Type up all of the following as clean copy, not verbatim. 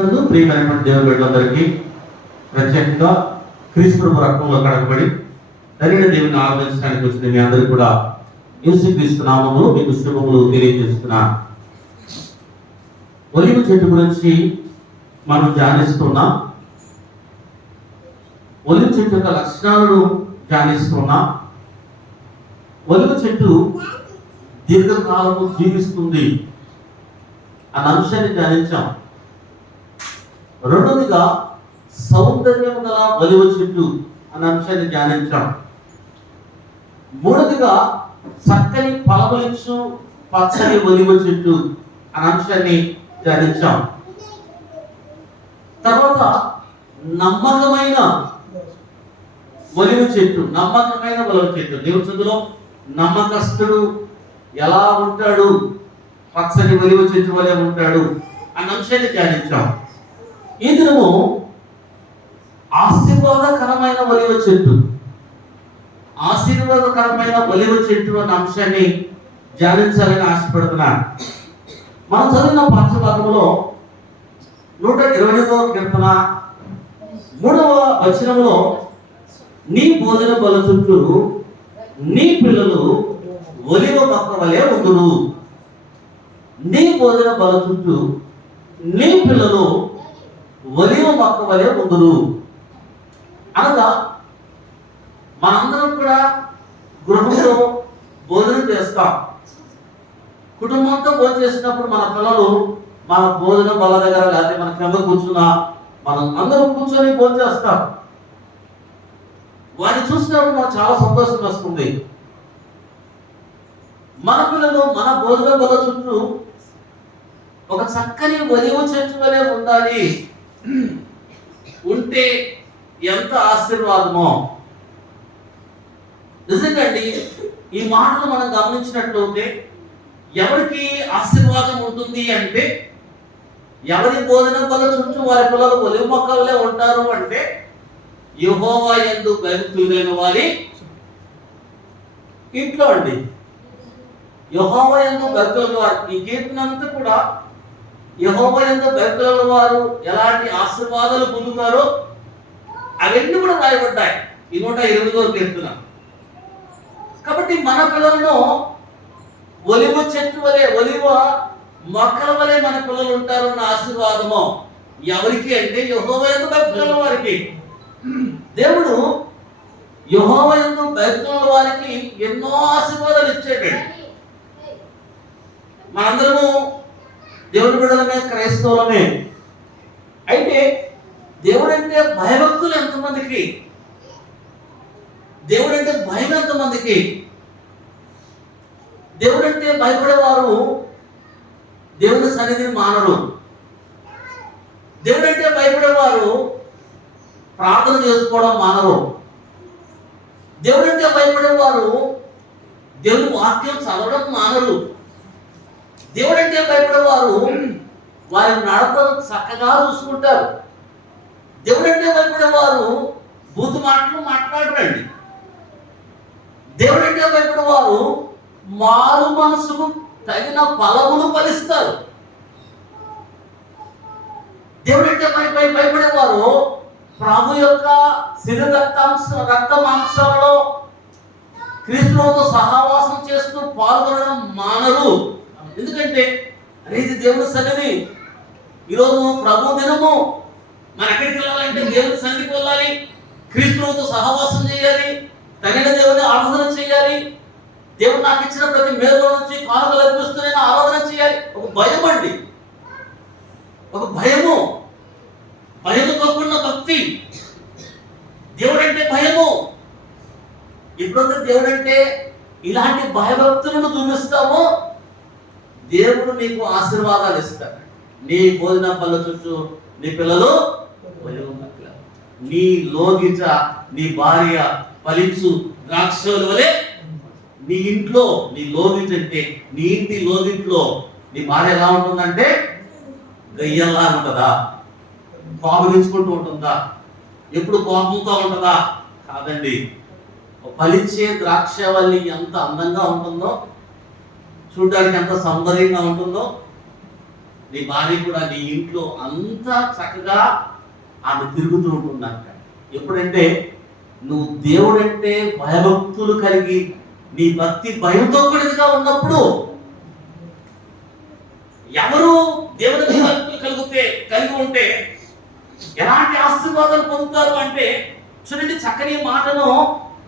ప్రియమైనటువంటి దేవుని బిడ్డలందరికీ ప్రత్యేకంగా క్రీస్తు ప్రభు రక్తంలో కడగబడి తగిన దేవుని ఆరాధించడానికి వచ్చిన మీ అందరికీ కూడా యేసుక్రీస్తు నామములో మీకు శుభములు తెలియజేస్తున్నా. ఒలివ చెట్టు గురించి మనం ధ్యానిస్తున్నాం. ఒలివ చెట్టు యొక్క లక్షణాలను ధ్యానిస్తున్నాం. ఒలివ చెట్టు దీర్ఘకాలము జీవిస్తుంది అన్న అంశాన్ని ధ్యానించాం. రెండోదిగా సౌందర్యం గల ఒలివ చెట్టు అన్న అంశాన్ని ధ్యానించాం. మూడోదిగా చక్కని ఫలములిచ్చు పచ్చని ఒలివ చెట్టు అన్న అంశాన్ని ధ్యానించాం. తర్వాత నమ్మకమైన ఒలివ చెట్టు, నమ్మకమైన ఒలివ చెట్టు. దేవుని సందులో నమ్మకస్తుడు ఎలా ఉంటాడు, పచ్చని ఒలివ చెట్టు వలె ఉంటాడు అన్న అంశాన్ని ధ్యానించాం. ఈ దినము ఆశీర్వాదకరమైన ఒలివ చెట్టు, ఆశీర్వాదకరమైన ఒలివ చెట్టు అన్న అంశాన్ని ధ్యానించాలని ఆశపడుతున్నాను. మనం చదివిన పాఠ్యభాగంలో 128వ కీర్తన 3వ వచనంలో నీ భోజన బల చుట్టూ నీ పిల్లలు ఒలివ మొక్క వలె ఉందురు. నీ భోజన బల చుట్టూ నీ పిల్లలు ఒలివ మొక్క వలె ఉందురు అనగా మనందరం కూడా గృహంలో భోజనం చేస్తాం. కుటుంబంతో భోజనం చేసినప్పుడు మన పిల్లలు మన భోజనం బల దగ్గర లేకపోతే మన కింద కూర్చున్నా మనం అందరం కూర్చొని భోజనం చేస్తాం. వారిని చూసినప్పుడు మనకు చాలా సంతోషం వస్తుంది. మన పిల్లలు మన భోజనం బల చుట్టూ ఒక చక్కని ఒలివ చెట్టు వలె ఉండాలి, ఉంటే ఎంత ఆశీర్వాదమో. నిజంగా ఈ మాటలు మనం గమనించినట్లయితే ఎవరికి ఆశీర్వాదం ఉంటుంది అంటే, ఎవరి భోజనం బల చుట్టూ వారి పిల్లలు ఒలివ మొక్కలే ఉంటారు అంటే యెహోవా యందు భక్తులైన వారి ఇంట్లో అండి. యెహోవా యందు భక్తులైన వారు, ఈ కీర్తన అంతా కూడా యెహోవా యందు భక్తులైన వారు ఎలాంటి ఆశీర్వాదాలు పొందుతారో అవన్నీ కూడా రాయబడ్డాయి ఈ 128వ కీర్తన. కాబట్టి మన పిల్లలను ఒలివ చెట్టు వలె, ఒలివ మొక్కల వలె మన పిల్లలు ఉంటారు అన్న ఆశీర్వాదము ఎవరికి అంటే యెహోవా యందు భక్తులైన వారికి. దేవుడు యెహోవా యందు భక్తులైన వారికి ఎన్నో ఆశీర్వాదాలు ఇచ్చాడు. మనందరము దేవుని బిడ్డలమే, క్రైస్తవులమే. అయితే దేవుడంటే భయభక్తులు ఎంతమందికి, దేవుడంటే భయం ఎంతమందికి? దేవుడంటే భయపడేవారు దేవుని సన్నిధిని మానరు. దేవుడంటే భయపడేవారు ప్రార్థన చేసుకోవడం మానరు. దేవుడంటే భయపడేవారు దేవుని వాక్యం చదవడం మానరు. దేవుడంటే భయపడేవారు వారి నడతను చక్కగా చూసుకుంటారు. దేవుడంటే భయపడేవారు బూతు మాటలు మాట్లాడరండి. దేవుడంటే భయపడేవారు మారు మనసుకు తగిన ఫలములు ఫలిస్తారు. దేవుడంటే భయపడేవారు ప్రభు యొక్క శరీర రక్త మాంసాలలో క్రీస్తుతో సహవాసం చేస్తూ పాల్గొనడం మానరు. ఎందుకంటే ఇది దేవుని సన్నిధి, ఈరోజు ప్రభు దినము, మన ఎక్కడికి వెళ్ళాలంటే దేవుని సన్నిధికి వెళ్ళాలి, క్రీస్తుతో సహవాసం చేయాలి, తగిన దేవుని ఆరాధన చేయాలి, దేవుడు నాకు ఇచ్చిన ప్రతి మేలులో నుంచి కానుకలు అర్పిస్తూ నేను ఆరాధన చేయాలి. ఒక భయం అండి, ఒక భయము, భయముతో కూడిన భక్తి. దేవుడంటే భయము. ఎప్పుడైతే దేవుడంటే ఇలాంటి భయభక్తులను చూపిస్తామో దేవుడు నీకు ఆశీర్వాదాలు ఇస్తాడు. నీ భోజన బల్ల చుట్టూ నీ పిల్లలు ఒలివ మొక్కల, నీ లోగిట నీ భార్య ఫలించు ద్రాక్షల వలె నీ ఇంట్లో, నీ లోగిట అంటే నీ ఇంటి లోగిట్లో నీ భార్య ఎలా ఉంటుందంటే గయ్యల్లా ఉంటుందా? కోపగించుకుంటూ ఉంటుందా? ఎప్పుడు కోపంతో ఉంటుందా? కాదండి. ఫలించే ద్రాక్షవల్లి ఎంత అందంగా ఉంటుందో, చూడడానికి ఎంత సౌందర్యంగా ఉంటుందో, నీ భార్య కూడా నీ ఇంట్లో అంతా చక్కగా ఆమె తిరుగుతూ ఉంటుందంట. ఎప్పుడంటే నువ్వు దేవుడంటే భయభక్తులు కలిగి నీ భక్తి భయంతో కూడినగా ఉన్నప్పుడు ఎవరు దేవుని భక్తులు కలిగి ఉంటే ఎలాంటి ఆశీర్వాదాలు పొందుతారు అంటే, చూడండి చక్కని మాటను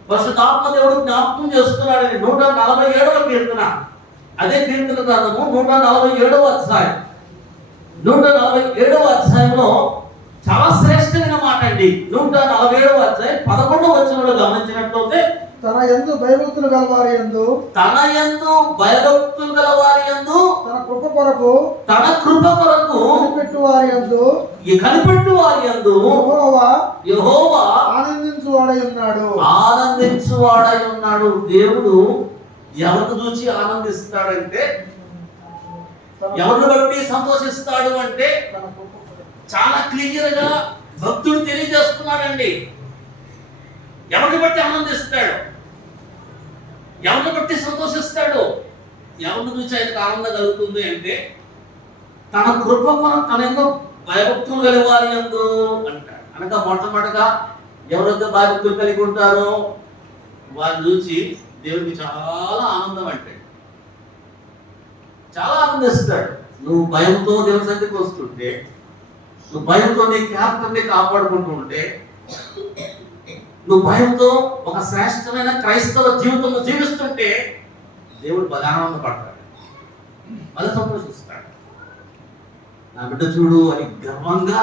పరిశుద్ధాత్మ దేవుడు జ్ఞాపకం చేస్తున్నాడని 147వ కీర్తన, అదే కీర్తన గ్రంథము 147వ అధ్యాయం, 147వ అధ్యాయంలో చాలా శ్రేష్టమైన మాట అండి. 147వ అధ్యాయం 11వ వచనంలో గమనించినట్లయితే, తన యందు భయభక్తులు గలవారి యందు తన కృప కొరకు కనిపెట్టు వారి యందు యెహోవా ఆనందించువాడై ఉన్నాడు. దేవుడు ఎవరిని చూసి ఆనందిస్తాడంటే, ఎవరిని బట్టి సంతోషిస్తాడు అంటే చాలా క్లియర్ గా భక్తుడు తెలియజేస్తున్నాడండి. ఎవరిని బట్టి ఆనందిస్తాడు, ఎవరిని బట్టి సంతోషిస్తాడు, ఎవరిని చూసి ఆయనకు ఆనందం కలుగుతుంది అంటే తన కృప మనం తన ఎంతో భయభక్తులు కలిగాలి అందు అంటాడు. అనగా మొట్టమొదటిగా ఎవరైతే భయభక్తులు కలిగి ఉంటారో వారిని చూసి దేవుడికి చాలా ఆనందం అంటాడు, చాలా ఆనందిస్తాడు. నువ్వు భయంతో దేవుని సన్నిధికి వస్తుంటే, నువ్వు భయంతో నీ క్యారెక్టర్ని కాపాడుకుంటూ ఉంటే, నువ్వు భయంతో ఒక శ్రేష్టమైన క్రైస్తవ జీవితంలో జీవిస్తుంటే దేవుడు బాగా ఆనందపడతాడు, బాగా సంతోషిస్తాడు. నా బిడ్డ చూడు అని గర్వంగా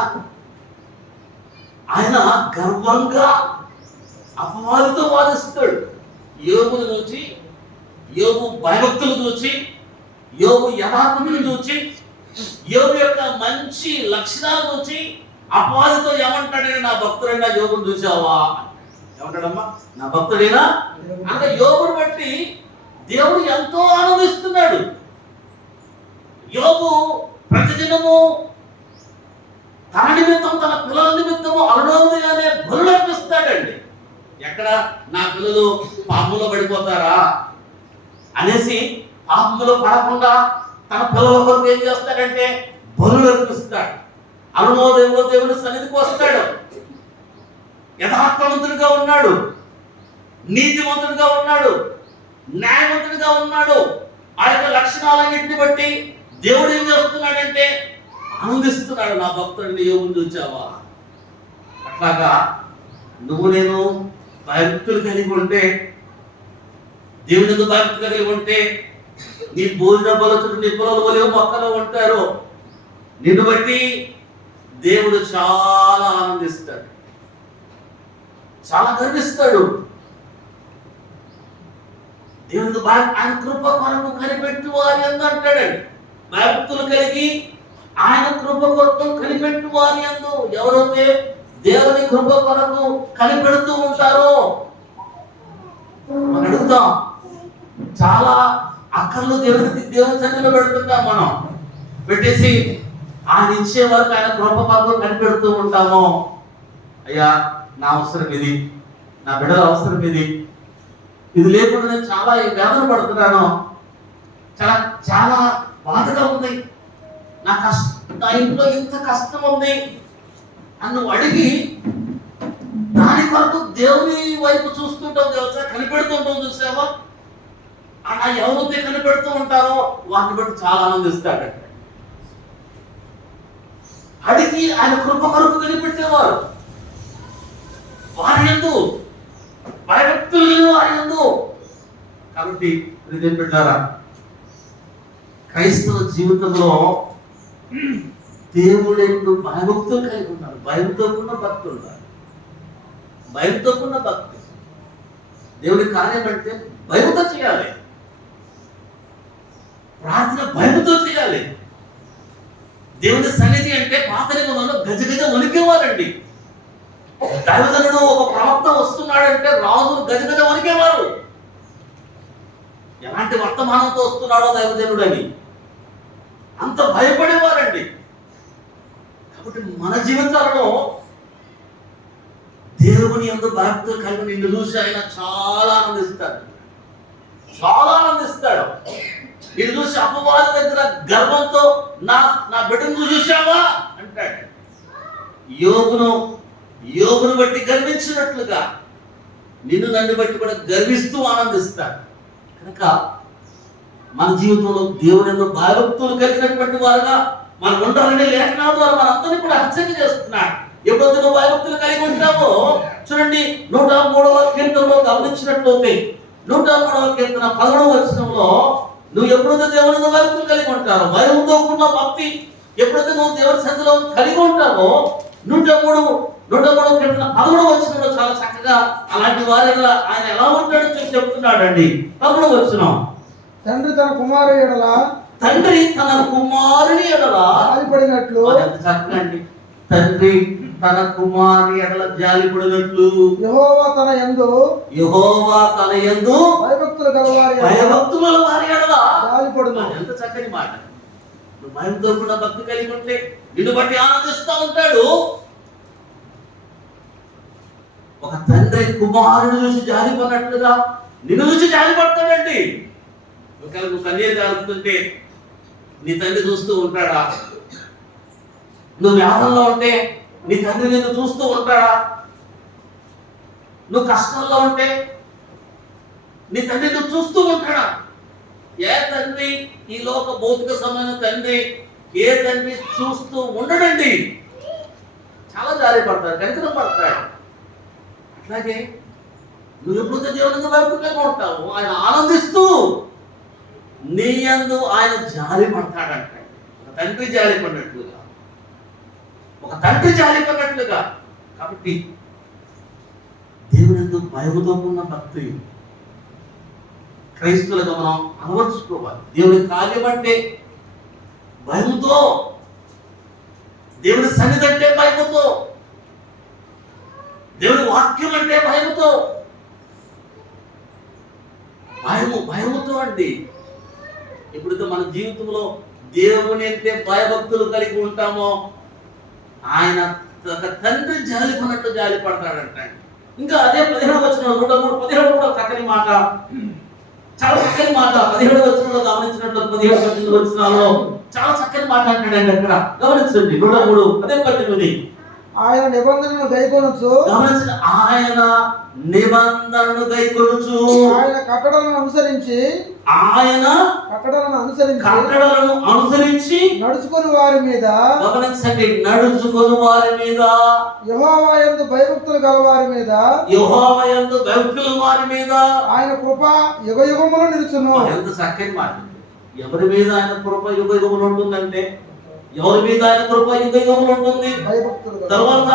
ఆయన అపవాదితో వాదిస్తాడు. యోబును చూచి, యోబు భయభక్తులు చూచి, యోబు యథార్థతను చూచి, యోబు యొక్క మంచి లక్షణాలు చూచి అపవాదితో ఏమంటాడని, నా భక్తుడైనా యోబును చూసావా ఏమంటాడమ్మా, నా భక్తుడైనా అంటే యోబుని బట్టి దేవుడు ఎంతో ఆనందిస్తున్నాడు. యోబు ప్రతిదినము తన నిమిత్తం తన పిల్లల నిమిత్తము అరుణోదయానే బలులు అర్పిస్తాడండి. ఎక్కడ నా పిల్లలు పాపంలో పడిపోతారా అనేసి పాపంలో పడకుండా తన పిల్లల కొరకు ఏం చేస్తాడంటే బలులు అర్పిస్తాడు. అరుణోదయంలో దేవుని సన్నిధికి వస్తాడు. యథార్థవంతుడిగా ఉన్నాడు, నీతివంతుడిగా ఉన్నాడు, న్యాయవంతుడిగా ఉన్నాడు. ఆ యొక్క లక్షణాలన్నింటిని బట్టి దేవుడు ఏం చేస్తున్నాడంటే ఆనందిస్తున్నాడు. నా భక్తుడిని యోబును చూచావా? అట్లాగా నువ్వు నేను భక్తులు కలిగి ఉంటే, దేవుని భక్తులు కలిగి ఉంటే, నీ భోజన బలచుడు నీ పొలాలు వలె మొక్కలు ఉంటారు. నిన్ను బట్టి దేవుడు చాలా ఆనందిస్తాడు, చాలా గర్విస్తాడు. దేవుని ఆయన కృప కొరకు కనిపెట్టు వారి యందు అంటాడండి. భక్తులు కలిగి ఆయన కృప కొరకు కనిపెట్టు వారి యందు, ఎవరైతే దేవుని కృప కొరకు కనిపెడుతూ ఉంటారో మనం అడుగుతాం. చాలా అక్కర్లు దేవుని సన్నిధిలో పెడుతుంటాం. మనం పెట్టేసి ఆయన ఇచ్చే వరకు ఆయన కృప కొరకు కనిపెడుతూ ఉంటాము. అయ్యా నా అవసరం ఇది, నా బిడ్డల అవసరం ఇది, ఇది లేకుండా నేను చాలా వేదన పడుతున్నాను, చాలా చాలా బాధగా ఉంది, నా ఇంట్లో ఇంత కష్టం ఉంది అని నువ్వు అడిగి దాని కొరకు దేవుని వైపు చూస్తుంటావు తెలుసా, కనిపెడుతుంటావు చూసావా? అలా ఎవరైతే కనిపెడుతూ ఉంటారో వాటిని బట్టి చాలా ఆనందిస్తాడంట. అడిగి ఆయన కృప కొరకు కనిపెట్టేవారు వారి యందు భయభక్తులు వారి యందు. కాబట్టి హృదయం పెట్టారా, క్రైస్తవ జీవితంలో దేవుడు భయభక్తులు కలిగి ఉన్నారు. భయంతో ఉన్న భక్తులు ఉన్నారు, భయంతో ఉన్న భక్తి. దేవుడి కార్యం అంటే భయంతో చేయాలి, ప్రార్థన భయంతో చేయాలి. దేవుని సన్నిధి అంటే పాత నిబంధనలో గజగజ వణికేవారండి. దైవజనుడు ఒక ప్రవక్త వస్తున్నాడంటే రాజులు గజగజ వణికేవారు. ఎలాంటి వర్తమానంతో వస్తున్నాడో దైవజనుడు అని అంత భయపడేవారండి. కాబట్టి మన జీవితాలలో దేవుని యందు భక్తులు కలిగి నిన్ను చూసి ఆయన చాలా ఆనందిస్తాడు, చాలా ఆనందిస్తాడు. ఇది చూసి అపవాది దగ్గర గర్వంతో నా నా బిడ్డను చూసావా అంటాడు. యోగును బట్టి గర్వించినట్లుగా నిన్ను నన్ను బట్టి కూడా గర్విస్తూ ఆనందిస్తాడు. కనుక మన జీవితంలో దేవుని భయభక్తులు కలిగినటువంటి వారుగా మనం ఉండాలని లేఖనాల ద్వారా మనందరినీ కూడా హెచ్చరిక చేస్తున్నాడు. ఎప్పుడైతే నువ్వు భయభక్తులు కలిగి ఉంటావో, చూడండి 103వ కీర్తనలో గమనించినట్లయితే 103వ కీర్తన 11వ వచనంలో నువ్వు ఎప్పుడైతే దేవుని భయభక్తులు కలిగి ఉంటావో, భయంతో కూడిన భక్తి ఎప్పుడైతే నువ్వు దేవుని సన్నిధిలో కలిగి ఉంటావో, 103వ కీర్తన 11వ వచనంలో చాలా చక్కగా అలాంటి వారి ఆయన ఎలా ఉంటాడో చెప్తున్నాడు అండి. 11వ వచనం, తండ్రి తన కుమారుని ఎడల జాలిపడినట్లు, ఎంత చక్కగా అండి, తండ్రి తన కుమారుని ఎడల జాలిపడినట్లు యెహోవా తన యందు భయభక్తుల వారి ఎడల జాలిపడును. ఎంత చక్కని మాట. నువ్వు భయంతో కూడా భక్తి కలిగి ఉంటే నిన్ను బట్టి ఆనందిస్తూ ఉంటాడు. ఒక తండ్రి కుమారుని చూసి జాలిపడినట్లుగా నిన్ను చూసి జాలిపడతాడండి. ఒకవేళ నువ్వు కన్నీరు కాలుతుంటే నీ తండ్రి చూస్తూ ఉంటాడా? నువ్వు వ్యాధంలో ఉంటే నీ తండ్రి నిన్ను చూస్తూ ఉంటాడా? నువ్వు కష్టంలో ఉంటే నీ తండ్రి నువ్వు చూస్తూ ఉంటాడా? ఏ తండ్రి, ఈ లోక భౌతిక సంబంధం తండ్రి ఏ తండ్రి చూస్తూ ఉండడండి. చాలా జారి పడతాడు, కనికరం పడతాడు. అట్లాగే నువ్వు ఎప్పుడైతే దేవునికి భయపడలేక ఉంటావు, ఆయన ఆనందిస్తూ నీ యందు ఆయన జాలి పడతాడంట. ఒక తండ్రి జాలి పడినట్లుగా కాబట్టి దేవుని యందు భయముతో ఉన్న భక్తి క్రైస్తవులుగా మనం అలవర్చుకోవాలి. దేవుని కార్యం అంటే భయముతో, దేవుని సన్నిధి అంటే భయముతో, దేవుని వాక్యం అంటే భయముతో అండి. ఎప్పుడైతే మన జీవితంలో దేవుని అంటే భయభక్తులు కలిగి ఉంటామో, ఆయన తండ్రి జాలి పడినట్టు జాలి పడతాడంట. ఇంకా అదే 17వ వచనం 103:17 కూడా చక్కని మాట, చాలా చక్కని మాట. 17వ వచనంలో గమనించినట్లు 17-18 వచనాల్లో చాలా చక్కని మాట అంటాడండి. అక్కడ గమనించండి 103 అదే 18. ఆయన నిబంధనను గైకొనుచు, ఆయన నిబంధనను గైకొనుచు, ఆయన కట్టడలను అనుసరించి నడుచుకొని వారి మీద, గమనించండి, నడుచుకొని వారి మీద, యెహోవా యందు భయభక్తులు గల వారి మీద ఆయన కృప యుగయుగములు నిలుచును. ఎంత చక్కని మాట. ఎవరి మీద ఆయన కృప యుగయుగములు ఉంటుందంటే, ఎవరి మీద ఆయన కృప యుగయుగములు ఉంటుంది. తర్వాత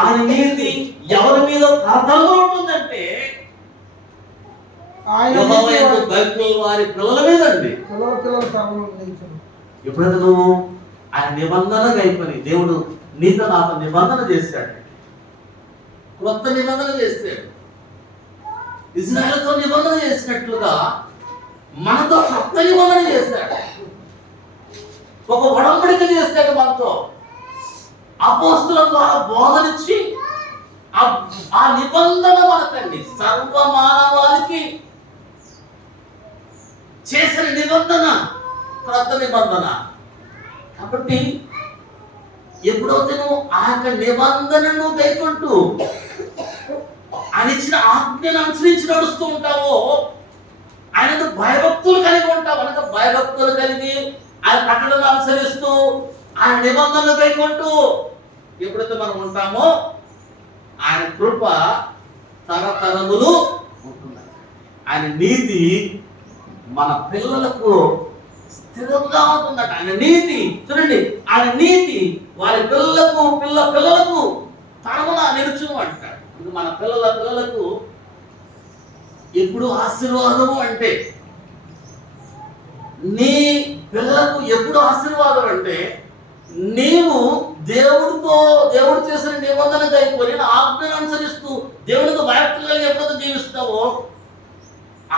ఆయన నీతి ఎవరి మీద తరతరములు ఉంటుందంటే వారి పిల్లల మీద అండి. ఎప్పుడైతే నువ్వు ఆయన నిబంధన గైకొని, దేవుడు నీతో నాతో నిబంధన చేశాడు, కొత్త నిబంధన చేశాడు. ఇజ్రాయెల్తో నిబంధన చేసినట్లుగా మనతో కొత్త నిబంధన చేశాడు. ఒక ఒడంబడిక చేస్తాడు మనతో. అపోస్తుల ద్వారా బోధనిచ్చి ఆ నిబంధన మనకండి సర్వ మానవాళికి చేసిన నిబంధన, క్రొత్త నిబంధన. కాబట్టి ఎప్పుడైతే నువ్వు ఆ యొక్క నిబంధనను గైకొంటూ ఆయన ఇచ్చిన ఆజ్ఞను అనుసరించి నడుస్తూ ఉంటావో, ఆయనకు భయభక్తులు కలిగి ఉంటావు. అనగా భయభక్తులు కలిగి ఆయన కట్టడను అనుసరిస్తూ ఆయన నిబంధనలు గైకొంటూ ఎప్పుడైతే మనం ఉంటామో, ఆయన కృప తరతరములు ఉంటుంది. ఆయన నీతి మన పిల్లలకు స్థిరంగా ఉంటుందట. ఆయన నీతి చూడండి, ఆయన నీతి వారి పిల్లలకు తరమున నిలుచును అంటాడు. మన పిల్లలకు ఎప్పుడు ఆశీర్వాదము అంటే, నీ పిల్లలకు ఎప్పుడు ఆశీర్వాదం అంటే, నీవు దేవుడు చేసిన నిబంధన గైకొని ఆజ్ఞను అనుసరిస్తూ దేవునితో భయభక్తులు కలిగి ఎప్పుడైతే జీవిస్తావో,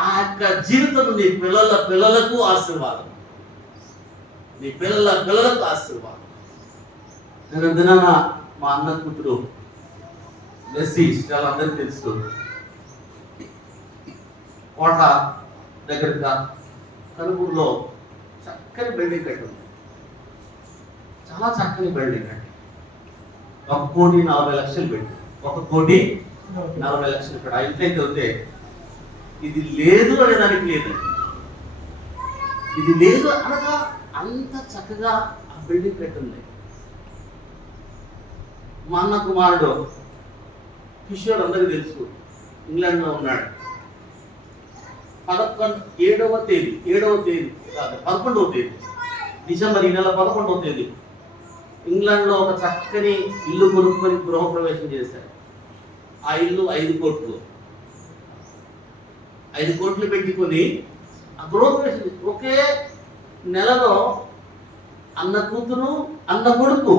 ఆ యొక్క జీవితం నీ పిల్లలకు ఆశీర్వాదం, నీ పిల్లలకు ఆశీర్వాదం. నేను దినాన మా అన్న కూతురు మెస్సీ చాలా అందరికీ తెలుసు, కోట దగ్గరగా కనుగూరులో చక్కని బిల్డింగ్ కట్టి ఉంది. చాలా చక్కని బిల్డింగ్ అండి. 1,40,00,000 పెట్టి 1,40,00,000 ఇక్కడ ఆ ఇంట్లో అయితే వస్తే ఇది లేదు అనే దానికి లేదు, ఇది లేదు అనగా అంత చక్కగా ఆ బిల్డింగ్ కట్టింది. మా అన్న కుమారుడు కిషోర్ అందరికీ తెలుసు, ఇంగ్లాండ్లో ఉన్నాడు. 7వ తేదీ కాదు 11వ తేదీ డిసెంబర్ ఈ నెల 11వ తేదీ ఇంగ్లాండ్లో ఒక చక్కని ఇల్లు కొనుక్కొని గృహప్రవేశం చేశారు. ఆ ఇల్లు 5 కోట్లు పెట్టుకొని ఆ గృహప్రవేశం ఒకే నెలలో అన్న కూతురు అన్న కొడుకు.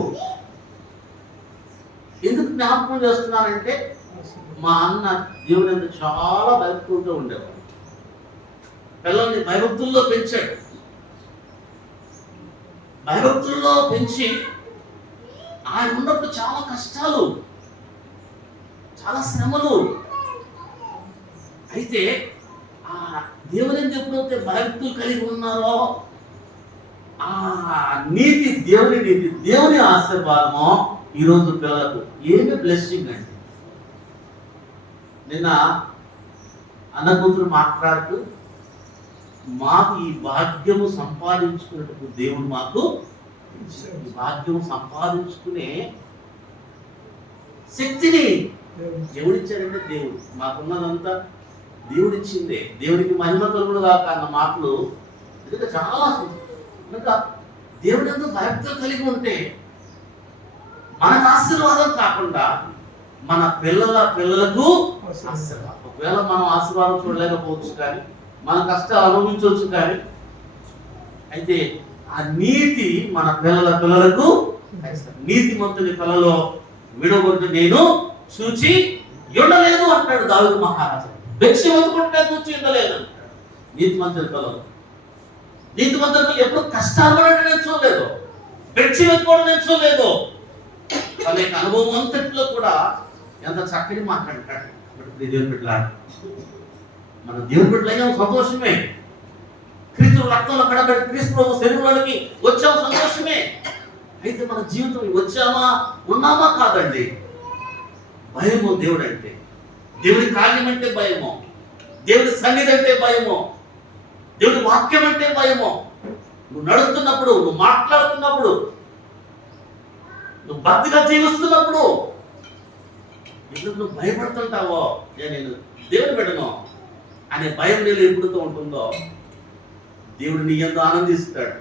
ఎందుకు జ్ఞాపకం చేస్తున్నానంటే మా అన్న దేవుని అందు చాలా భయభక్తులతో ఉండేవాడు. పిల్లల్ని భయభక్తుల్లో పెంచాడు. భయభక్తుల్లో పెంచి ఆయన ఉన్నప్పుడు చాలా కష్టాలు, చాలా శ్రమలు. అయితే ఆ దేవుని ఎప్పుడైతే భయభక్తులు కలిగి ఉన్నారో ఆ నీతి, దేవుని ఆశీర్వాదమో ఈరోజు పిల్లలకు ఏమి బ్లెస్సింగ్ అండి. నిన్న అన్న కూతురు మాట్లాడుతూ మాకు ఈ భాగ్యము సంపాదించుకున్నట్టు దేవుడు మాకు ఈ భాగ్యము సంపాదించుకునే శక్తిని దేవుడిచ్చాడంటే దేవుడు మాకున్నదంతా దేవుడిచ్చిందే. దేవుడికి మహిమ కలుగును కాక అన్న మాటలు ఎందుకంటే చాలా కనుక దేవుడు ఎంతో భక్తులు కలిగి ఉంటే మనకు ఆశీర్వాదం కాకుండా మన పిల్లలకు ఆశీర్వాదం. ఒకవేళ మనం ఆశీర్వాదం చూడలేకపోవచ్చు, కానీ మన కష్టాలు అనుభవించవచ్చు, కానీ అయితే ఆ నీతి మన పిల్లలకు నీతిమంతుని పిల్లలో విడగొట్టు నేను చూచి ఉండలేదు అంటాడు దావీదు మహారాజు. భిక్ష వెతుకుంటే చూచి ఉండలేదు అంటాడు. నీతిమంతుని పిల్లలు ఎప్పుడు కష్టాలు పడడం నేను చూడలేదు, భిక్ష వెతుకోవడం నేను చూడలేదు. అనేక అనుభవం అంతట్లో కూడా ఎంత చక్కని మాట్లాడతాడు. దేవుని బిడ్డలారా, మన దేవుని బిడ్డలైనా సంతోషమే. క్రీస్తు రక్తంలో కడబడి క్రీస్తు శరీరంలోకి వచ్చాము, సంతోషమే. అయితే మన జీవితం వచ్చామా ఉన్నామా కాదండి. భయము దేవుడు అంటే, దేవుడి కార్యం అంటే భయము, దేవుడి సన్నిధి అంటే భయము, దేవుడి వాక్యం అంటే భయము. నువ్వు నడుస్తున్నప్పుడు, నువ్వు మాట్లాడుతున్నప్పుడు, నువ్వు భక్తిగా జీవిస్తున్నప్పుడు ఎందుకు నువ్వు భయపడుతుంటావో, నేను దేవుని బిడ్డను అనే భయం నీళ్ళు ఎప్పుడుతో ఉంటుందో దేవుడు నీ యందు ఆనందిస్తాడు.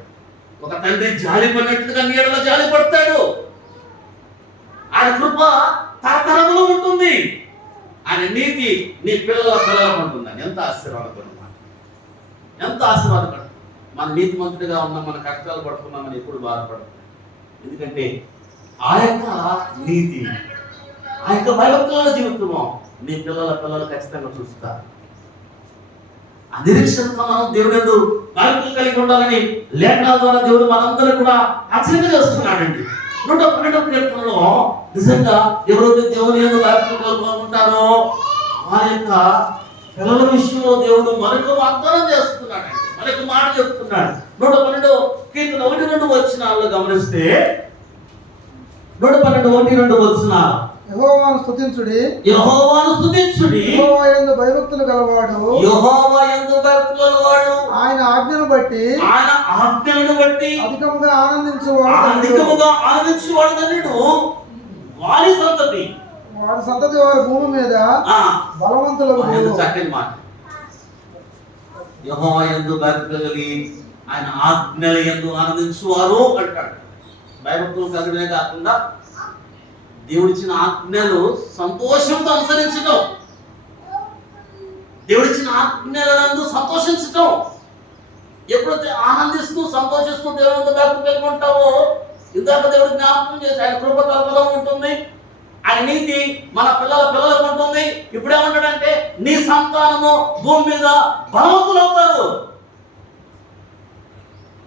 ఒక తండ్రి జాలి పడినట్లుగా నీ ఎడల జాలి పడతాడు. ఆయన కృప తరతరములో ఉంటుంది. ఆయన నీతి నీ పిల్లలకు ఉంటుందని ఎంత ఆశీర్వాదకరం, ఎంత ఆశీర్వాదకరం. మన నీతిమంతుడిగా ఉన్నాం, మన కష్టాలు పడుతున్నామని ఎప్పుడు బాధపడతాం. ఎందుకంటే ఆ యొక్క నీతి, ఆ యొక్క భయభక్తుల జీవితము నీ పిల్లలు ఖచ్చితంగా చూస్తారు. అనిరీక్షణతో మనం దేవుడు భయభక్తులు కలిగి ఉండాలని లేఖనాల ద్వారా దేవుడు మనందరూ కూడా హెచ్చరిక చేస్తున్నాడండి. 112వ కీర్తనలో నిజంగా ఎవరైతే దేవుని యందు భయభక్తులు ఉంటారో వారి యొక్క పిల్లల విషయంలో దేవుడు మనకు వాగ్దానం చేస్తున్నాడండి, మనకు మాట చెప్తున్నాడు. 112వ కీర్తన 1-2 వచనాల్లో గమనిస్తే 112:1-2 వచనాలు, యెహోవాను స్తుతించుడి, యెహోవా యందు భయభక్తులు గలవాడు, ఆయన ఆజ్ఞను బట్టి అధికముగా ఆనందించువాడు ధన్యుడు. వారి సంతతి వారి భూమి మీద బలవంతులకు. చక్కని మాట. యెహోవా యందు భయభక్తులు కలిగి ఆయన ఆజ్ఞల యందు ఆనందించువారు అంటాడు. భయభక్తులు కలిగినే కాకుండా దేవుడిచ్చిన ఆజ్ఞలు సంతోషంతో అనుసరించడం, దేవుడిచ్చిన ఆజ్ఞలందు సంతోషించటం. ఎప్పుడైతే ఆనందిస్తూ సంతోషిస్తూ దేవుడితో భక్తి కలిగి ఉంటావో, ఇందాక దేవుడు జ్ఞాపకం చేసి ఆయన కృప తరతరం ఉంటుంది, ఆయన నీతి మన పిల్లలకు ఉంటుంది. ఇప్పుడేమంటాడంటే నీ సంతానము భూమి మీద బలవంతులు అవుతారు.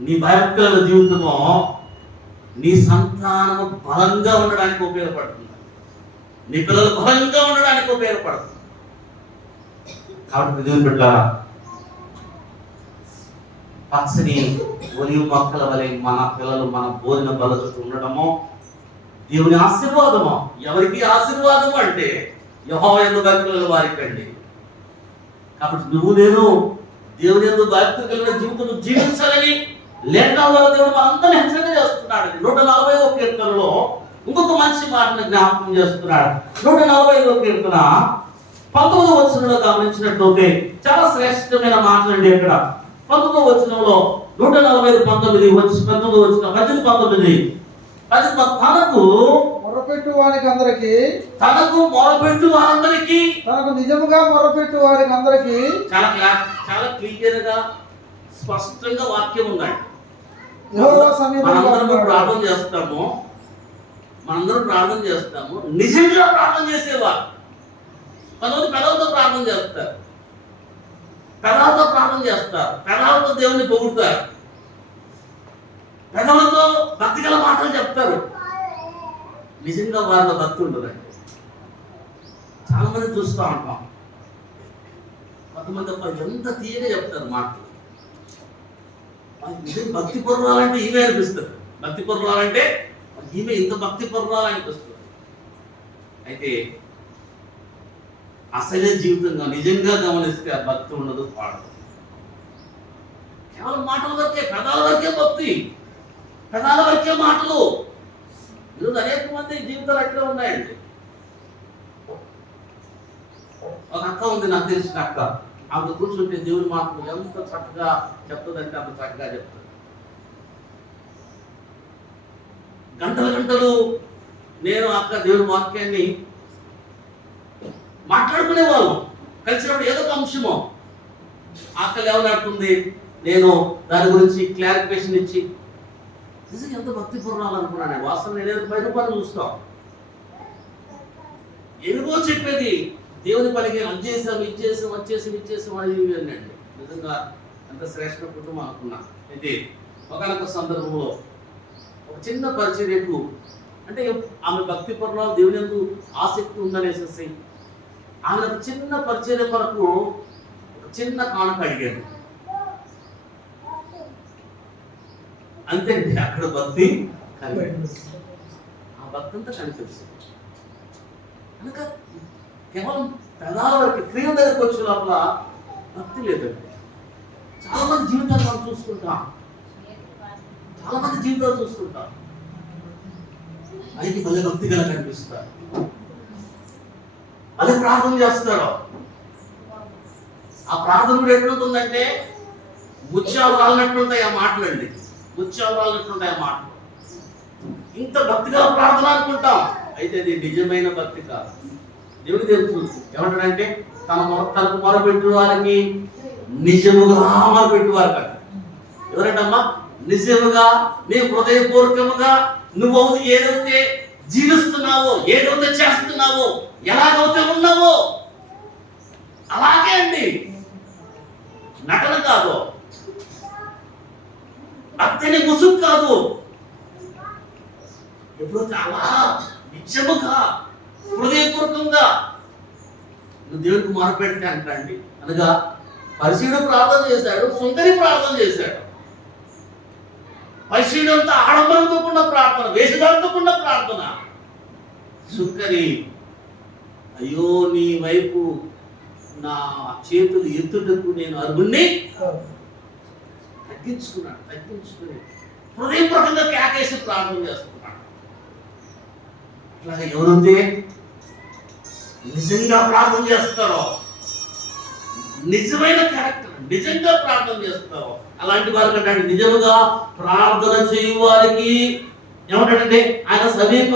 నీ భయభక్తుల జీవితము నీ సంతానము బలంగా ఉండడానికి ఉపయోగపడుతుంది, నీ పిల్లలు బలంగా ఉండడానికి ఉపయోగపడుతుంది. కాబట్టి దేవుని బిడ్డలారా, పచ్చని ఒలివ మొక్కల వలె మన పిల్లలు మన భోజన బల్ల చుట్టూ ఉండడము దేవుని ఆశీర్వాదము. ఎవరికి ఆశీర్వాదము అంటే యెహోవా యందు భక్తి కలిగిన వారికండి. కాబట్టి నువ్వు నేను దేవుని యందు భక్తి కలిగిన జీవితం జీవించాలని లేఖనాల ద్వారా దేవుడు మనందరినీ హెచ్చరిక చేస్తున్నాడు. 140వ కీర్తనలో ఇంకొక మంచి మాటను జ్ఞాపకం చేస్తున్నాడు. 140వ కీర్తన 19వ వచనంలో గమనించినట్లయితే చాలా శ్రేష్టమైన మాటలండి. ఇక్కడ 19వ వచనంలో 140:19 19వ వచనం 19 తనకు మొరపెట్టు వారికి అందరికి, తనకు మొరపెట్టు వారందరికీ, తనకు నిజముగా మొరపెట్టు వారికి అందరికి. చాలా క్లియర్ గా స్పష్టంగా వాక్యం ఉందండి. యెహోవా సమీపంగా మనందరం ఉన్నాడు. ప్రార్థన చేస్తాము, నిజంగా ప్రార్థన చేసేవారు. కొంతమంది పెదవులతో ప్రార్థన చేస్తారు, పెదాలతో దేవుని పొగుడుతారు, పెదవులతో భక్తి గల మాటలు చెప్తారు. నిజంగా వారిలో భక్తి ఉండదండి. చాలా మంది చూస్తూ ఉంటాం. కొంతమంది ఎంత తీయగా చెప్తారు మాటలు. నిజంగా భక్తి పొరవాలంటే ఈమె అనిపిస్తుంది. భక్తి పొరవాలంటే ఈమె ఇంత భక్తి పొరవాలనిపిస్తుంది. అయితే అసలే జీవితంగా నిజంగా గమనిస్తే ఆ భక్తి ఉండదు, పాడదు. కేవలం మాటల వరకే, పెదాల వరకే భక్తి, పెదాల వరకే మాటలు. ఈరోజు అనేక మంది జీవితాలు అట్లే ఉన్నాయండి. ఒక అక్క ఉంది, నాకు తెలిసిన అక్క. ఆమె కూర్చుంటే దేవుని మాటలు ఎంత చక్కగా చెప్తుందంటే అంత చక్కగా చెప్తుంది. గంటలు నేను అక్క దేవుని వాక్యాన్ని మాట్లాడుకునేవాళ్ళం. కలిసినప్పుడు ఏదో ఒక అంశమో అక్క లేవనడుతుంది, నేను దాని గురించి క్లారిఫికేషన్ ఇచ్చి నిజంగా ఎంత భక్తి పూర్ణాలనుకున్నాను. వాస్తవం నేనేదో పైన పని చూస్తాం, ఏమిగో చెప్పేది దేవుని పనికి వచ్చేసాం అది అనండి. నిజంగా ఎంత శ్రేష్ఠ కుటుంబం అనుకున్నా. అయితే ఒకనొక సందర్భంలో ఒక చిన్న పరిచర్యకు, అంటే ఆమె భక్తి పూర్ణాలు దేవుని యందు ఆసక్తి ఉందనేసి ఆమె ఒక చిన్న పరిచర్య కొరకు ఒక చిన్న కానుక అడిగాడు. అంతే అండి, అక్కడ భక్తి ఆ భక్తి అంతా కనిపిస్తుంది. కనుక కేవలం పెదాల వరకు క్రియ దగ్గరకు వచ్చే లోపల భక్తి లేదండి. చాలా మంది జీవితాలు మనం చూస్తుంటాం, అయితే మళ్ళీ భక్తి గల కనిపిస్తారు, మళ్ళీ ప్రార్థన చేస్తారు. ఆ ప్రార్థన కూడా ఎట్లుంటుందంటే ముత్యాలు రాలినట్లుంటాయి ఆ మాటలండి, ఇంత భక్తిగా ప్రార్థన అనుకుంటాం. అయితే అది నిజమైన భక్తి కాదు. దేవుడు తెలుసు ఏమంటాడంటే తనకు మొరపెట్టు వారికి నిజముగా మొరపెట్టువారు కదా. ఎవరంటమ్మా? నిజముగా నీ హృదయపూర్వకముగా నువ్వు ఏదైతే జీవిస్తున్నావో, ఏదైతే చేస్తున్నావో, ఎలాగైతే ఉన్నావో అలాగే అండి. నటన కాదు, భక్తిని ముసుగు కాదు. ఎప్పుడైతే అలా నిజముగా హృదయపూర్వకంగా నువ్వు దేవుడికి మొరపెడితే అంటండి. అనగా పరిశీడు ప్రార్థన చేశాడు, సుందరి ప్రార్థన చేశాడు. పరిశీడు అంతా ఆడంబరంతో కూడిన ప్రార్థన, వేషధారంతో కూడిన ప్రార్థన. సుందరి అయ్యో నీ వైపు నా చేతులు ఎత్తుటకు నేను అర్హుణ్ణి తగ్గించుకుని హృదయపూర్వకంగా కేకేసి ప్రార్థన చేస్తున్నాడు. అట్లాగే ఎవరైతే నిజంగా ప్రార్థన చేస్తారో, నిజమైన క్యారెక్టర్, నిజంగా ప్రార్థన చేస్తారో అలాంటి వారికి అంటే నిజముగా ప్రార్థన చేయు వారికి ఏమంటాడంటే ఆయన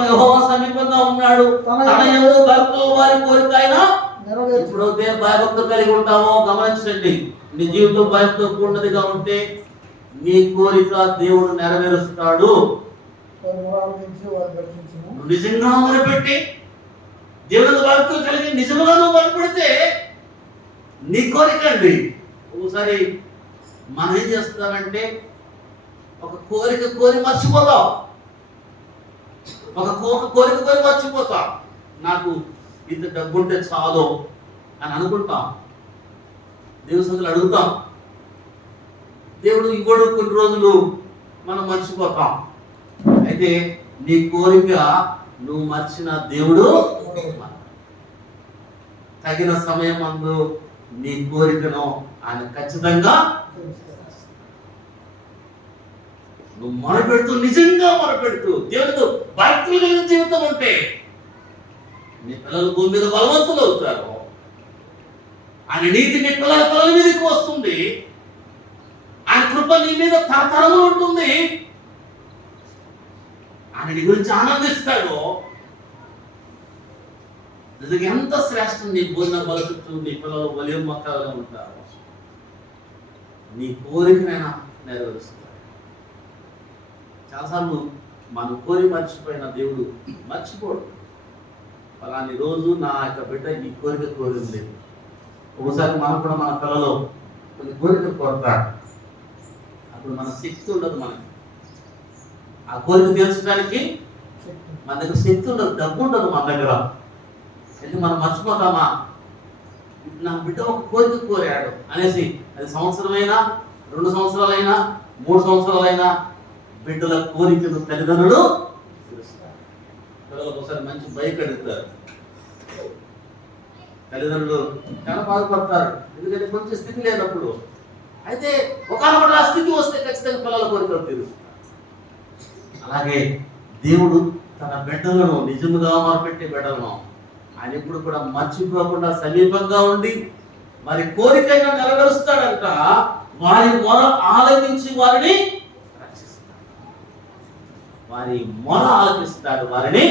యెహోవా సమీపంగా ఉన్నాడు, తన యందు భక్తులు వారి కోరిక ఆయన ఎప్పుడైతే భయభక్తులు కలిగి ఉంటామో గమనించండి. నీ జీవితం భయంతో కూడినదిగా ఉంటే నీ కోరిక దేవుడు నెరవేరుస్తాడు. నిజంగా మొరపెట్టి దేవుడు భక్తులు కలిగి నిజంగా నువ్వు మొరపెడితే నీ కోరిక అండి. ఒకసారి మనం ఏం చేస్తామంటే ఒక కోరిక కోరి మర్చిపోతాం, నాకు ఇంత డబ్బు ఉంటే చాలు అని అనుకుంటాం. దేవుని సందులో అడుగుతాం, దేవుడు ఇవ్వడు, కొన్ని రోజులు మనం మర్చిపోతాం. అయితే నీ కోరిక నువ్వు మర్చిన దేవుడు తగిన సమయం అందు నీ కోరికను ఆయన ఖచ్చితంగా నువ్వు మొరపెడుతూ, నిజంగా మొరపెడుతూ, దేవుడితో భక్తులు కలిగిన జీవితం ఉంటే నీ పిల్లలు భూమి మీద బలవంతులు అవుతారు. ఆయన నీతి నీ పిల్లల మీదకి వస్తుంది. ఆయన కృప నీ మీద తరతరములు ఉంటుంది. ఆయన నీ గురించి ఆనందిస్తాడు. నిజంగా ఎంత శ్రేష్టం నీ భోజన బల చుట్టూ నీ పిల్లలు బలి మొక్కలుగా ఉంటారు. నీ కోరికనైనా నెరవేరుస్తాడు. చాలాసార్లు మనం కోరి మర్చిపోయిన దేవుడు మర్చిపోడు. ఫలాని రోజు నా యొక్క బిడ్డ ఈ కోరిక కోరింది. ఒకసారి మనం కూడా మన పిల్లలు కొన్ని కోరికలు కోరుతారు. అప్పుడు మన శక్తి ఉండదు. మనకి ఆ కోరిక తీర్చడానికి మన దగ్గర శక్తి ఉండదు, డబ్బు ఉండదు మన దగ్గర. అయితే మనం మర్చిపోతామా, నా బిడ్డ ఒక కోరిక కోరాడు అనేసి, అది సంవత్సరమైనా, 2 సంవత్సరాలైనా, 3 సంవత్సరాలైనా బిడ్డల కోరికను తల్లిదండ్రులు తీరుస్తారు. పిల్లలకు ఒకసారి మంచి బైక్ అడుగుతారు. తల్లిదండ్రులు చాలా బాధపడతారు, ఎందుకంటే కొంచెం స్థితి లేనప్పుడు. అయితే ఒకనొకటి ఆ స్థితి వస్తే ఖచ్చితంగా పిల్లల కోరికలు తీరుస్తారు. అలాగే దేవుడు తన బిడ్డలను, నిజముగా మొరపెట్టే బిడ్డలను ఆయన ఎప్పుడు కూడా మర్చిపోకుండా సమీపంగా ఉండి వారి కోరికైనా నెరవేరుస్తాడంట. వారి మొర ఆలకించి వారిని రక్షిస్తాడు. వారి మొర ఆలకిస్తాడు, వారిని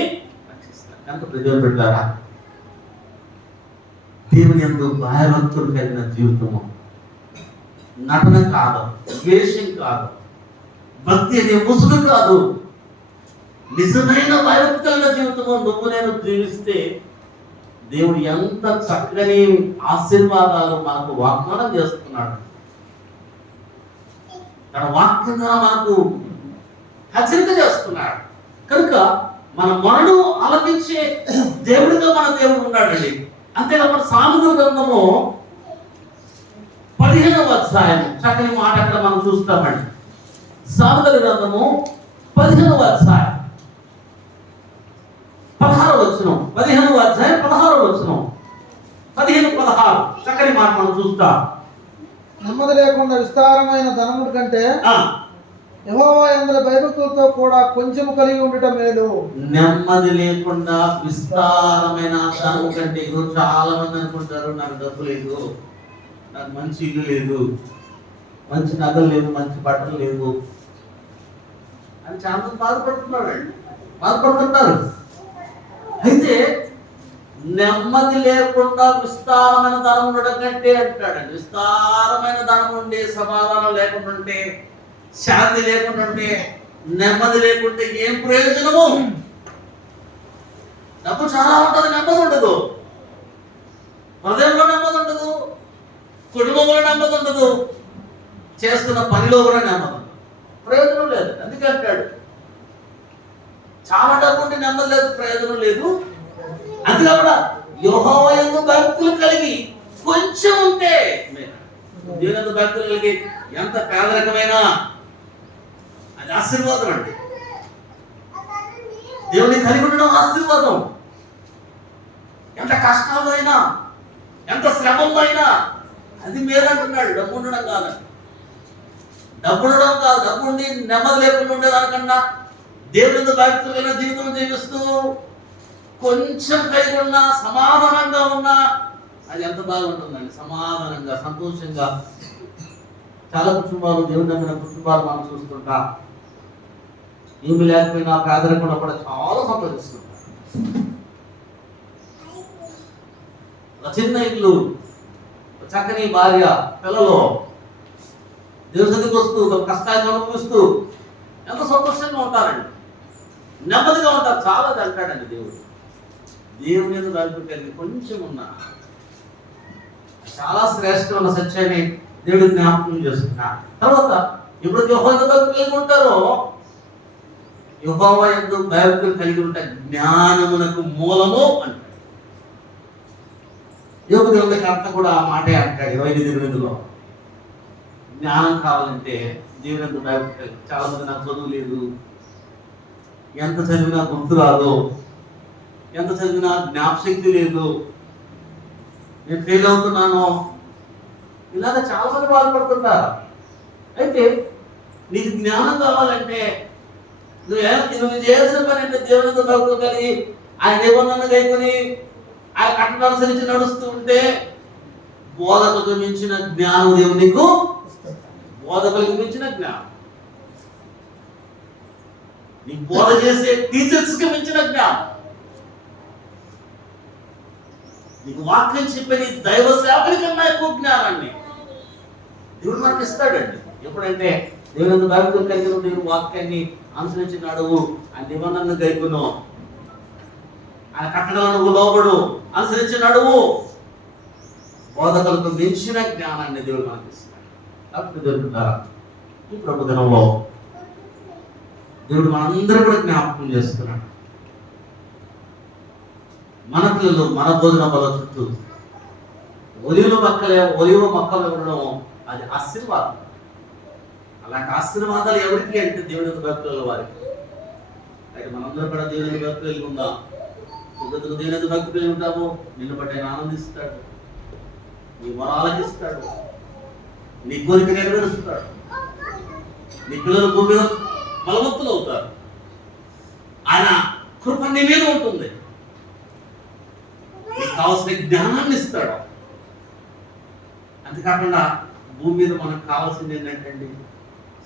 రక్షిస్తాడు. కనుక ప్రజలు పెట్టారా, దేవుని యందు భయభక్తులు కలిగిన జీవితము నటన కాదు, ద్వేషం కాదు, భక్తి అనే ముసుగు కాదు. నిజమైన భయభక్తి కలిగిన జీవితము నువ్వు నేను జీవిస్తే దేవుడు ఎంత చక్కని ఆశీర్వాదాలు మనకు వాగ్దానం చేస్తున్నాడు. తన వాక్యం ద్వారా మనకు హెచ్చరిక చేస్తున్నాడు. కనుక మన మొరను ఆలకించే దేవుడిగా మన దేవుడు ఉన్నాడండి. అంతేకాకుండా సామెతల గ్రంథము 15వ అధ్యాయం చక్కని మాట అక్కడ మనం చూస్తామండి. సామెతల గ్రంథము 15వ అధ్యాయం 16వ వచనం, 15వ అధ్యాయం 16వ వచనం, 15-16 చక్కని మాట మనం చూస్తాం. నెమ్మది లేకుండా విస్తారమైన ధనముడి కంటే యెహోవా యందు భయభక్తులతో కూడా కొంచెం కలిగి ఉండటం మేలు. నెమ్మది లేకుండా విస్తారమైన ధనము కంటే, ఈరోజు చాలా మంది అనుకుంటారు నాకు డబ్బు లేదు, నాకు మంచి ఇల్లు లేదు, మంచి నగలు లేదు, మంచి బట్టలు లేవు అని చాలా మంది బాధపడుతుంటారు. అయితే నెమ్మది లేకుండా విస్తారమైన ధనం ఉండడం కంటే అంటాడండి. విస్తారమైన ధనం ఉండి సమాధానం లేకుండా ఉంటే, శాంతి లేకుండా ఉంటే, నెమ్మది లేకుంటే ఏం ప్రయోజనము? డబ్బు చాలా ఉంటుంది, నెమ్మది ఉండదు. హృదయంలో నెమ్మది ఉండదు, కుటుంబంలో నెమ్మది ఉండదు, చేస్తున్న పనిలో కూడా నెమ్మది ఉండదు, ప్రయోజనం లేదు. అందుకే అంటాడు చాలా డబ్బు ఉంటే నెమ్మది లేదు, ప్రయోజనం లేదు. అందులో కూడా యెహోవా యందు భక్తులు కలిగి కొంచెం ఉంటే, దేవుని యందు భక్తులు కలిగి ఎంత పేదరికమైనా అది ఆశీర్వాదం అండి. దేవుని కలిగి ఉండడం ఆశీర్వాదం. ఎంత కష్టాలు అయినా, ఎంత శ్రమలు అయినా అది మేలంటున్నాడు. డబ్బు ఉండడం కాదండి, డబ్బు ఉండడం కాదు. డబ్బు ఉండి నెమ్మది లేకుండా ఉండేదానికన్నా దేవుని భక్తులైన జీవితం జీవిస్తూ కొంచెం కలిగి ఉన్నా, సమాధానంగా ఉన్నా అది ఎంత బాగుంటుందండి. సమాధానంగా, సంతోషంగా. చాలా కుటుంబాలు, దేవుని నమ్మిన కుటుంబాలు మనం చూస్తుంటాం. ఏమి లేకపోయినా పేదరికంలో కూడా చాలా సంతోషిస్తుంటారు. ఒక చిన్న ఇల్లు, చక్కని భార్య, పిల్లలు దేవుని సన్నిధికి వస్తూ తమ కష్టాన్ని అనుభవిస్తూ ఎంత సంతోషంగా ఉంటారండి, నెమ్మదిగా ఉంటారు. చాలా అంటాడండి దేవుడు. దేవుని మీద భక్తి కలిగి కొంచెం ఉన్నా చాలా శ్రేష్టమైన సత్యాన్ని దేవుడు జ్ఞాపకం చేస్తున్నాడు. తర్వాత ఇప్పుడు యెహోవా యందు భక్తి కలిగి ఉంటారో, యెహోవా యందు భక్తి కలిగి ఉంటే జ్ఞానమునకు మూలము అంటాడు. యోబు గ్రంథకర్త కూడా ఆ మాటే అంటాడు 28:8. జ్ఞానం కావాలంటే దేవుని భయపడాలి. చాలా మంది నాకు చదువు లేదు, ఎంత చదివినా గుర్తు రాదు, ఎంత చదివినా జ్ఞాపశక్తి లేదు, నేను ఫెయిల్ అవుతున్నాను, ఇలాగ చాలా మంది బాధపడుతుంటారు. అయితే నీకు జ్ఞానం కావాలంటే నువ్వు చేయాల్సిన పని అంటే దేవునితో భక్తులు కలిగి ఆయన నిబంధనలు కైకొని ఆయన కట్టడం అనుసరించి నడుస్తూ ఉంటే బోధకులకు మించిన జ్ఞానం దేవుడు నీకు, బోధకులకు మించిన జ్ఞానం, నీకు బోధ చేసే టీచర్స్ కి మించిన జ్ఞానం, నీకు వాక్యం చెప్పే నీ దైవ సేవకుడి కన్నా ఎక్కువ జ్ఞానాన్ని దేవుడు మనకి ఇస్తాడండి. ఎప్పుడంటే దేవుని భక్తులు కలిగిన దేవుడు వాక్యాన్ని అనుసరించి నడువు, ఆ నిబంధనను గైకును, ఆయన కట్టడలను లోబడు, అనుసరించి నడువు, బోధకులకు మించిన జ్ఞానాన్ని దేవుడు మనకి ఇస్తాడు. కాబట్టి దొరుకుతారా ఈ ప్రభు దినంలో దేవుడు మనందరూ కూడా జ్ఞాపకం చేస్తున్నాడు. మన పిల్లలు మన భోజన బల చుట్టూ ఒలివ మొక్కలు ఉండడం అది ఆశీర్వాదం. అలాంటి ఆశీర్వాదాలు ఎవరికి అంటే దేవుని భక్తుల వారికి. అయితే మనందరం కూడా దేవుని భక్తులు ఉందాం. దేవుని భక్తులు ఉంటాము, నిన్ను బట్టి ఆయన ఆనందిస్తాడు, నీ వరాలకి ఇస్తాడు, నీ కోరిక నెరవేరుస్తాడు, నీ పిల్లలు భూమి మీద బలవంతులు అవుతారు, ఆయన కృప నీ మీద ఉంటుంది, నీకు కావాల్సిన జ్ఞానాన్ని ఇస్తాడు. అంతేకాకుండా భూమి మీద మనకు కావాల్సింది ఏంటంటే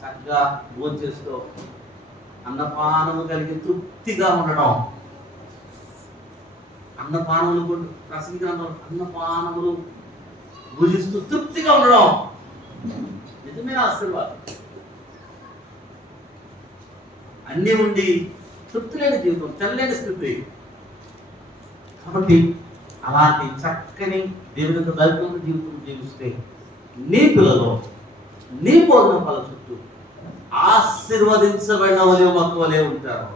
చక్కగా భోజనం చేస్తూ అన్నపానము కలిగి తృప్తిగా ఉండడం. అన్నపానములు అన్నపానములు భుజిస్తూ తృప్తిగా ఉండడం నిజమైన ఆశీర్వాదం. అన్నీ ఉండి తృప్తి లేని జీవితం, తెల్లని స్థితి. కాబట్టి అలాంటి చక్కని దేవుని దైవమైన జీవితం జీవిస్తే నీ పిల్లలు నీ భోజన ఫల చుట్టూ ఆశీర్వదించబడిన ఒలివ మొక్క వలె ఉంటారు,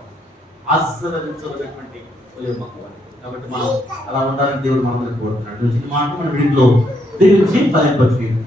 ఆశీర్వదించబడినటువంటి ఒలివ మొక్క వలె. కాబట్టి మనం అలా ఉండాలని దేవుడు మనల్ని కోరుతున్నాడు. మాట మన వీటిలో దీని గురించి ఫలింపచేయాలి.